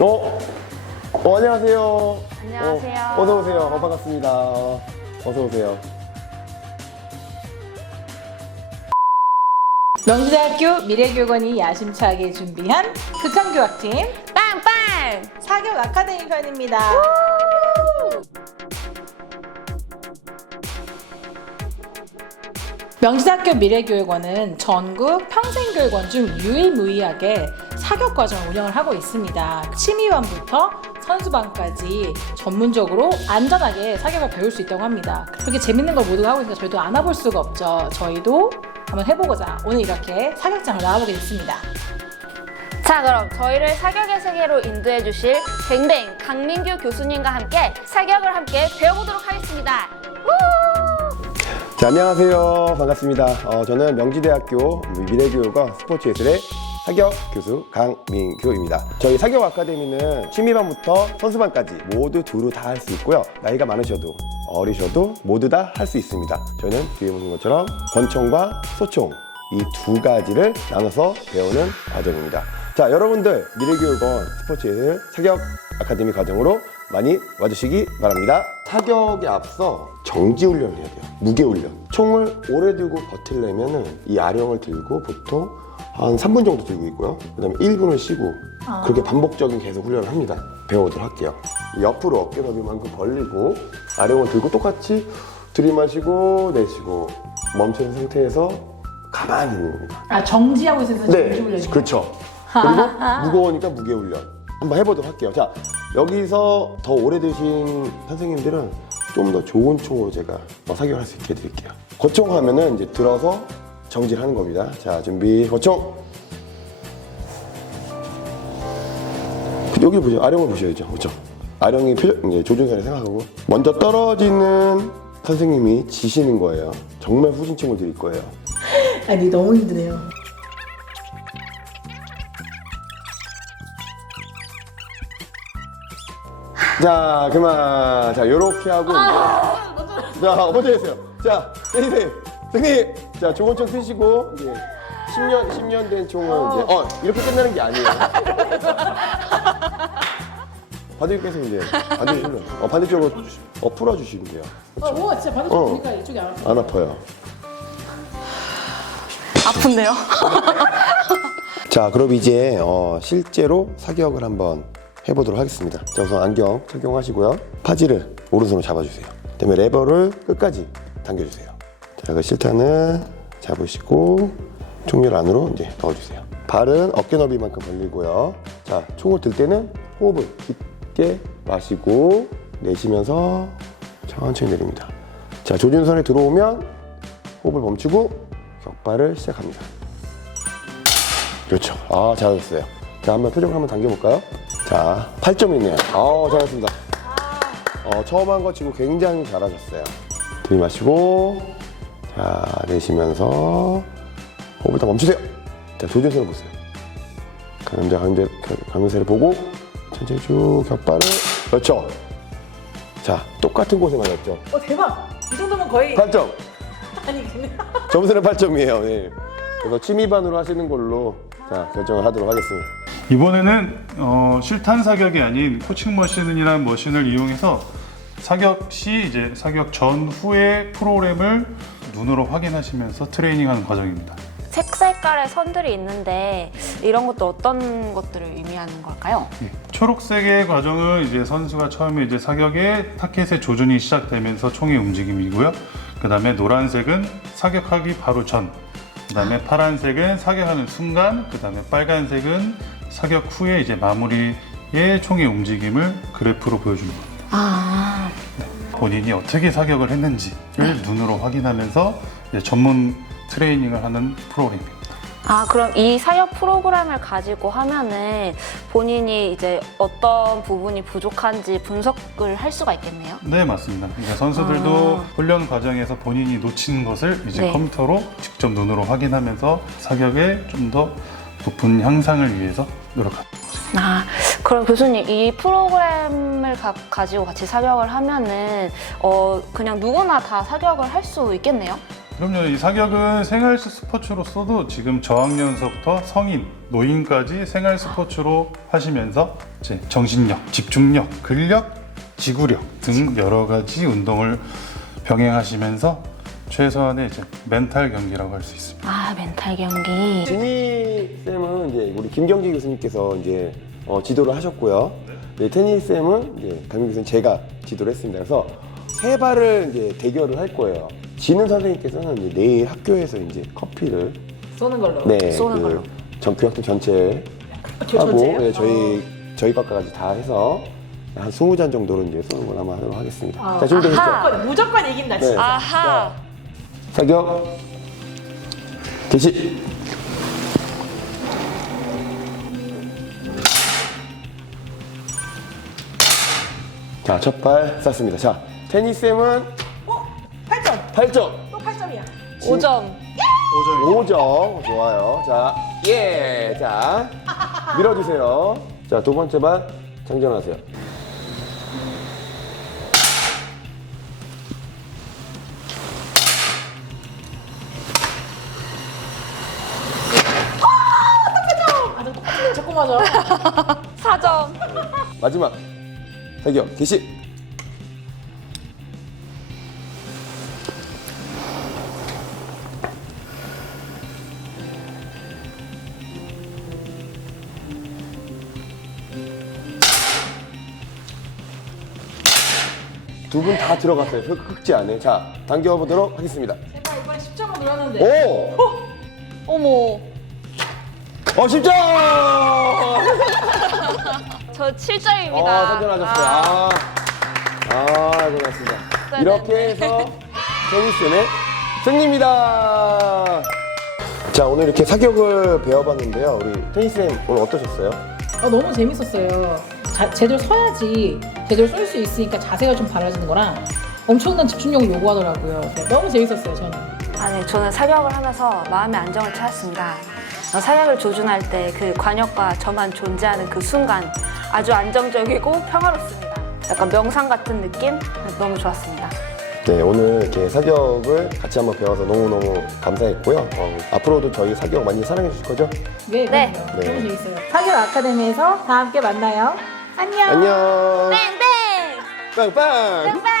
어? 어, 안녕하세요. 안녕하세요. 어, 어서 오세요. 어, 반갑습니다. 어서 오세요. 명지대학교 미래교육원이 야심차게 준비한 극한교학팀 빵빵! 사교육 아카데미 편입니다. 명지대학교 미래교육원은 전국 평생교육원 중 유일무이하게 사교육 과정을 운영을 하고 있습니다. 취미반부터 선수반까지 전문적으로 안전하게 사교육을 배울 수 있다고 합니다. 그렇게 재밌는 걸 모두가 하고 있으니까 저희도 안 와볼 수가 없죠. 저희도 한번 해보고자 오늘 이렇게 사격장을 나와보게 됐습니다. 자, 그럼 저희를 사격의 세계로 인도해 주실 뱅뱅 강민규 교수님과 함께 사격을 함께 배워보도록 하겠습니다. 자, 안녕하세요. 반갑습니다. 어, 저는 명지대학교 미래교육원 스포츠예술의 사격 교수 강민규입니다. 저희 사격 아카데미는 취미반부터 선수반까지 모두 두루 다 할 수 있고요. 나이가 많으셔도 어리셔도 모두 다 할 수 있습니다. 저희는 뒤에 보신 것처럼 권총과 소총 이 두 가지를 나눠서 배우는 과정입니다. 자, 여러분들 미래교육원 스포츠 예술 사격 아카데미 과정으로 많이 와주시기 바랍니다. 사격에 앞서 정지 훈련을 해야 돼요. 무게 훈련. 총을 오래 들고 버틸려면은 이 아령을 들고 보통 한 3분 정도 들고 있고요. 그 다음에 1분을 쉬고 그렇게 반복적인 계속 훈련을 합니다. 배워보도록 할게요. 옆으로 어깨 너비만큼 벌리고 아령을 들고 똑같이 들이마시고 내쉬고 멈춘 상태에서 가만히 있는 겁니다. 아 정지하고 있어서 네, 정지 훈련이 그렇죠. 그리고 무거우니까 무게 훈련. 한번 해보도록 할게요. 자, 여기서 더 오래 드신 선생님들은 좀 더 좋은 총으로 제가 어, 사격을 할수 있게 해드릴게요. 거총 하면은 이제 들어서 정지를 하는 겁니다. 자, 준비, 거총. 여기 보세요. 아령을 보셔야죠. 그렇죠? 아령이 표정, 이제 조준선을 생각하고 먼저 떨어지는 선생님이 지시는 거예요. 정말 후진총을 드릴 거예요. 아니 너무 힘드네요. 자, 그만. 자, 요렇게 하고 이제. 자, 먼저 해주세요. 자, 선생님, 선생님. 자, 좋은 총 쓰시고, 이제 10년, 10년 된 총은 이제, 어, 이렇게 끝나는 게 아니에요. 바둑께서 이제, 바둑 어, 반대쪽으로 어, 풀어주시면 돼요. 아, 오 진짜 반대쪽 어. 보니까 이쪽이 안 아파. 안 아파요. 아픈데요? 자, 그럼 이제 어, 실제로 사격을 한번 해보도록 하겠습니다. 자, 우선 안경 착용하시고요. 파지를 오른손으로 잡아주세요. 그다음에 레버를 끝까지 당겨주세요. 자, 그 실탄은 잡으시고 총열 안으로 이제 넣어주세요. 발은 어깨 너비만큼 벌리고요. 자, 총을 들 때는 호흡을 깊게 마시고 내쉬면서 천천히 내립니다. 자, 조준선에 들어오면 호흡을 멈추고 격발을 시작합니다. 그렇죠. 아, 잘하셨어요. 자, 한번 표정 한번 당겨볼까요? 자, 8점 있네요. 아, 잘했습니다. 어, 처음 한 거 치고 굉장히 잘하셨어요. 들이마시고, 자, 내쉬면서, 호흡을 다 멈추세요. 자, 조준선을 보세요. 가늠자, 가늠자, 가늠세를 보고, 천천히 쭉 격발을. 그렇죠. 자, 똑같은 곳에 맞았죠. 어 대박. 이 정도면 거의 8점. 아니 그냥 점수는 8점이에요. 네. 그래서 취미반으로 하시는 걸로 자, 결정을 하도록 하겠습니다. 이번에는 어, 실탄 사격이 아닌 코칭 머신이라는 머신을 이용해서 사격 시 이제 사격 전후의 프로그램을 눈으로 확인하시면서 트레이닝하는 과정입니다. 색 색깔의 선들이 있는데 이런 것도 어떤 것들을 의미하는 걸까요? 예. 초록색의 과정은 이제 선수가 처음에 이제 사격의 타켓의 조준이 시작되면서 총의 움직임이고요. 그 다음에 노란색은 사격하기 바로 전. 그 다음에 파란색은 사격하는 순간. 그 다음에 빨간색은 사격 후에 이제 마무리의 총의 움직임을 그래프로 보여주는 겁니다. 아, 본인이 어떻게 사격을 했는지를 눈으로 확인하면서 이제 전문 트레이닝을 하는 프로그램입니다. 아 그럼 이 사격 프로그램을 가지고 하면은 본인이 이제 어떤 부분이 부족한지 분석을 할 수가 있겠네요. 네, 맞습니다. 그러니까 선수들도 훈련 과정에서 본인이 놓친 것을 이제 네. 컴퓨터로 직접 눈으로 확인하면서 사격에 좀 더 높은 향상을 위해서 노력합니다. 아, 그럼 교수님 이 프로그램을 가, 가지고 같이 사격을 하면은 어 그냥 누구나 다 사격을 할 수 있겠네요. 그럼요, 이 사격은 생활 스포츠로서도 지금 저학년서부터 성인, 노인까지 생활 스포츠로 하시면서 이제 정신력, 집중력, 근력, 지구력 등 여러 가지 운동을 병행하시면서 최소한의 이제 멘탈 경기라고 할 수 있습니다. 아 멘탈 경기. 진희 쌤은 이제 우리 김경기 교수님께서 이제 어, 지도를 하셨고요. 네, 테니 쌤은 이제 강민 교수님 제가 지도를 했습니다. 그래서 세 발을 이제 대결을 할 거예요. 지는 선생님께서는 이제 내일 학교에서 이제 커피를 쏘는 걸로. 네, 쏘는 걸로. 전 교학생 전체 저 하고 전체요? 네, 저희 저희 과까지 다 해서 한 20잔 정도로 이제 쏘는 걸 아마 하도록 하겠습니다. 아. 자? 아하. 무조건, 무조건 이긴다 네. 진짜. 아하. 사격 개시. 자, 첫발 쐈습니다. 자, 테니스 쌤은 어? 8점. 8점. 또 8점이야. 5점. 5점. 좋아요. 자, 예. 자, 밀어주세요. 자, 두 번째 발 장전하세요. 아, 저 똑같은 자꾸 맞아. 4점. 마지막 사격 개시. 두 분 다 들어갔어요. 흑- 흑지 안에. 자, 당겨보도록 하겠습니다. 제발 이번에 10점을 노렸는데. 오! 어머. 어, 10점! 저 7점입니다. 어, 선전하셨어요. 아, 아, 고맙습니다. 네, 이렇게 네, 네. 해서 테니스는 승리입니다. 자, 오늘 이렇게 사격을 배워봤는데요. 우리 테니스님 오늘 어떠셨어요? 아, 너무 재밌었어요. 자, 제대로 서야지 제대로 쏠 수 있으니까 자세가 좀 달라지는 거랑 엄청난 집중력을 요구하더라고요. 네, 너무 재밌었어요, 저는. 아니 저는 사격을 하면서 마음의 안정을 찾았습니다. 어, 사격을 조준할 때 그 관역과 저만 존재하는 그 순간 아주 안정적이고 평화롭습니다. 약간 명상 같은 느낌 너무 좋았습니다. 네, 오늘 이렇게 사격을 같이 한번 배워서 너무너무 감사했고요. 어, 앞으로도 저희 사격 많이 사랑해 주실 거죠? 네, 네. 그럼요. 네. 너무 재밌어요. 사격 아카데미에서 다 함께 만나요. 안녕. 안녕! 땡땡! 빵빵! 땡땡!